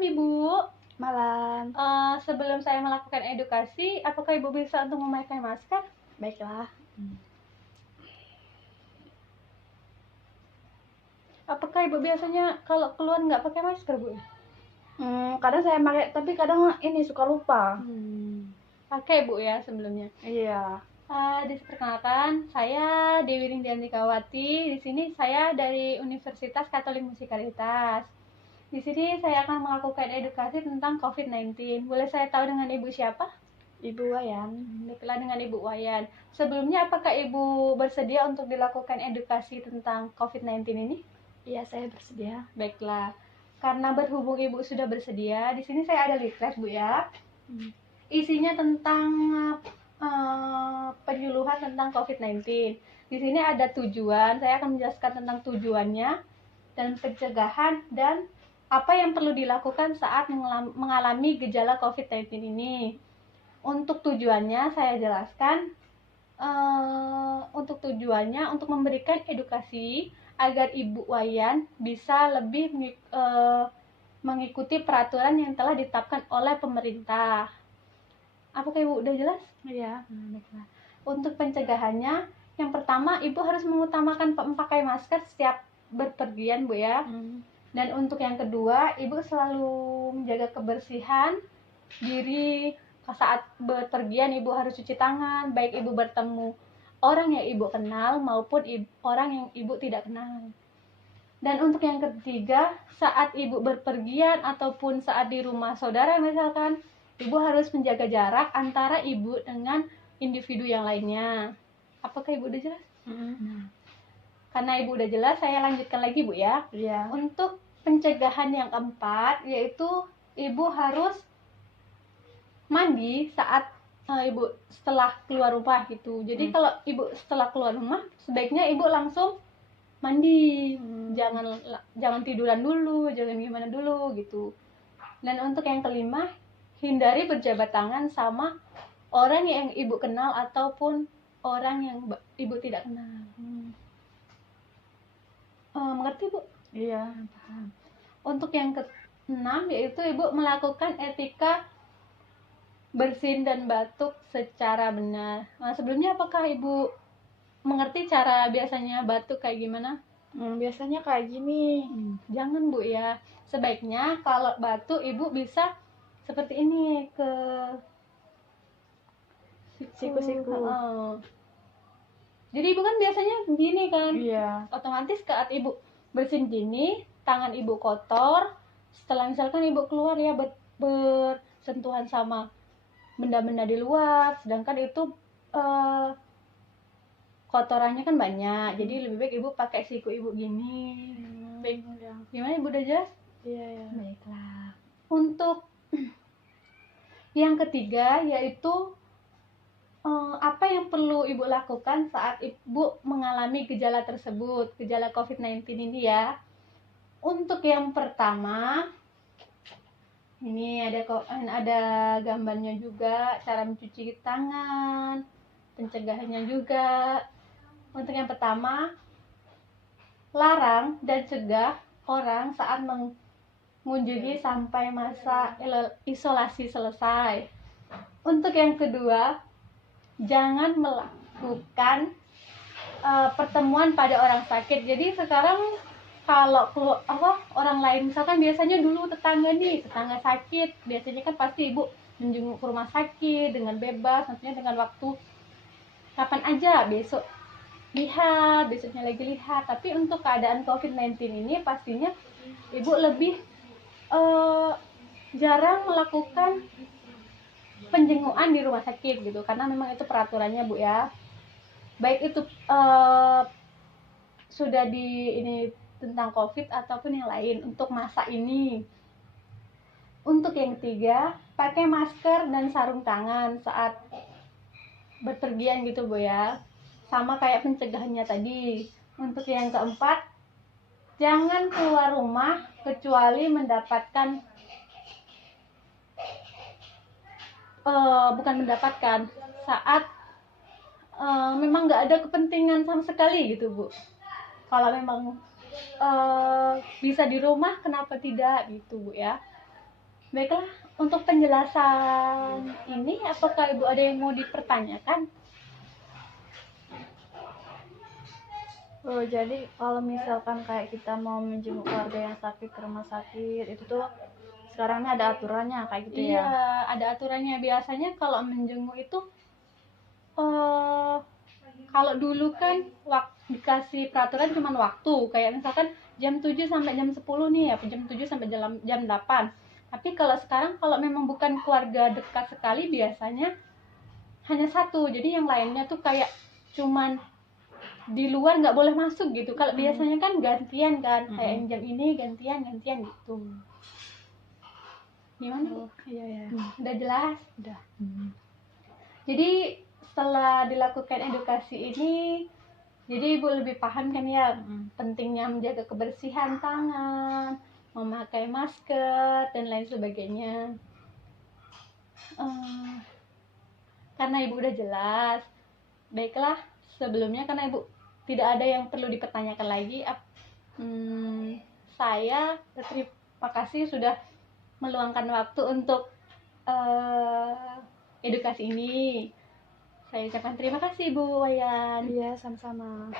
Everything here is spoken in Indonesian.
Ibu. Malam. Sebelum saya melakukan edukasi, apakah Ibu bisa untuk memakai masker? Baiklah. Apakah Ibu biasanya kalau keluar nggak pakai masker, Bu? Kadang saya pakai, tapi kadang ini suka lupa. Pakai, Bu, ya sebelumnya. Iya. Perkenalkan, saya Dewi Rindiantikawati. Di sini saya dari Universitas Katolik Musikalitas. Di sini saya akan melakukan edukasi tentang COVID-19. Boleh saya tahu dengan Ibu siapa? Ibu Wayan. Baiklah, dengan Ibu Wayan. Sebelumnya, apakah Ibu bersedia untuk dilakukan edukasi tentang COVID-19 ini? Iya, saya bersedia. Baiklah. Karena berhubung Ibu sudah bersedia, di sini saya ada leaflet, Bu, ya. Isinya tentang penyuluhan tentang COVID-19. Di sini ada tujuan, saya akan menjelaskan tentang tujuannya dan pencegahan dan apa yang perlu dilakukan saat mengalami gejala COVID-19 ini. Untuk tujuannya saya jelaskan, untuk tujuannya untuk memberikan edukasi agar Ibu Wayan bisa lebih mengikuti peraturan yang telah ditetapkan oleh pemerintah. Apakah Ibu udah jelas? Iya. Baiklah. Untuk pencegahannya, yang pertama Ibu harus mengutamakan memakai masker setiap berpergian, Bu, ya. Dan untuk yang kedua, Ibu selalu menjaga kebersihan diri. Saat berpergian Ibu harus cuci tangan, baik Ibu bertemu orang yang Ibu kenal maupun orang yang Ibu tidak kenal. Dan untuk yang ketiga, saat Ibu berpergian ataupun saat di rumah saudara misalkan, Ibu harus menjaga jarak antara Ibu dengan individu yang lainnya. Apakah Ibu udah jelas? Karena Ibu udah jelas, saya lanjutkan lagi, Bu, ya. Iya. Untuk pencegahan yang keempat, yaitu Ibu harus mandi saat Ibu setelah keluar rumah gitu. Jadi kalau Ibu setelah keluar rumah, sebaiknya Ibu langsung mandi. Jangan tiduran dulu, jangan gimana dulu gitu. Dan untuk yang kelima, hindari berjabat tangan sama orang yang Ibu kenal ataupun orang yang Ibu tidak kenal. Mengerti, Bu? Iya, paham. Untuk yang keenam, yaitu Ibu melakukan etika bersin dan batuk secara benar. Sebelumnya apakah Ibu mengerti cara biasanya batuk kayak gimana? Biasanya kayak gini. Jangan, Bu, ya. Sebaiknya kalau batuk Ibu bisa seperti ini, ke Siku-siku. Jadi Ibu kan biasanya gini kan? Iya. Otomatis saat Ibu bersin gini, tangan Ibu kotor. Setelah misalkan Ibu keluar ya bersentuhan sama benda-benda di luar, sedangkan itu kotorannya kan banyak. Jadi lebih baik Ibu pakai siku Ibu gini. Baik. Gimana, Ibu udah jelas? Iya. Baiklah. Untuk yang ketiga, yaitu apa yang perlu Ibu lakukan saat Ibu mengalami gejala tersebut, gejala COVID-19 ini, ya. Untuk yang pertama, ini ada gambarnya juga, cara mencuci tangan, pencegahannya juga. Untuk yang pertama, larang dan cegah orang saat mengunjungi sampai masa isolasi selesai. Untuk yang kedua, jangan melakukan pertemuan pada orang sakit. Jadi sekarang kalau orang lain misalkan biasanya dulu tetangga sakit, biasanya kan pasti Ibu menjenguk ke rumah sakit dengan bebas, nantinya dengan waktu kapan aja, besok lihat, besoknya lagi lihat. Tapi untuk keadaan COVID-19 ini pastinya Ibu lebih jarang melakukan penjengukan di rumah sakit gitu, karena memang itu peraturannya, Bu, ya. Baik itu sudah ini tentang COVID ataupun yang lain untuk masa ini. Untuk yang ketiga, pakai masker dan sarung tangan saat berpergian gitu, Bu, ya. Sama kayak pencegahannya tadi. Untuk yang keempat, jangan keluar rumah kecuali saat memang nggak ada kepentingan sama sekali gitu, Bu. Kalau memang bisa di rumah, kenapa tidak gitu, Bu, ya. Baiklah, untuk penjelasan ini apakah Ibu ada yang mau dipertanyakan? Oh, jadi kalau misalkan kayak kita mau menjenguk keluarga yang sakit ke rumah sakit itu tuh sekarang ini ada aturannya kayak gitu Iya, ya. ada aturannya. Biasanya kalau menjenguk itu kalau dulu kan dikasih peraturan cuma waktu, kayak misalkan jam 7 sampai jam 10 nih ya, jam 7 sampai jam 8. Tapi kalau sekarang kalau memang bukan keluarga dekat sekali biasanya hanya satu. Jadi yang lainnya tuh kayak cuman di luar nggak boleh masuk gitu. Kalau biasanya kan gantian kan, kayak yang jam ini gantian gitu. Gimana? Oh, iya ya. Udah jelas? Udah. Jadi setelah dilakukan edukasi ini, jadi Ibu lebih paham kan ya pentingnya menjaga kebersihan tangan, memakai masker dan lain sebagainya. Karena Ibu udah jelas, baiklah sebelumnya karena Ibu tidak ada yang perlu dipertanyakan lagi. Saya terima kasih sudah meluangkan waktu untuk edukasi ini. Saya ucapkan terima kasih Bu Wayan. Iya, sama-sama.